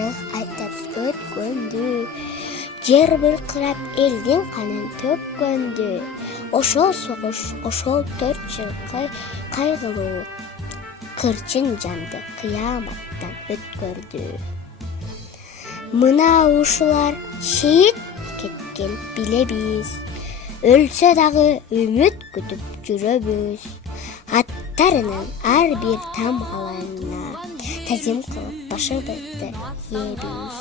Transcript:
тарых айтып өткөндү. Жер быркырап элдин канын төккөндү. Ошол согуш, ошол 4 жыл кайгылуу кырчын жанды кыяматтан өткөрдү. Мына ушулар шейит кеткен билебиз. Өлсө дагы үмүт күтүп жүрөбүз. Аттарынын ар бир тамгаларына тазим кылып башыбызды ийебиз.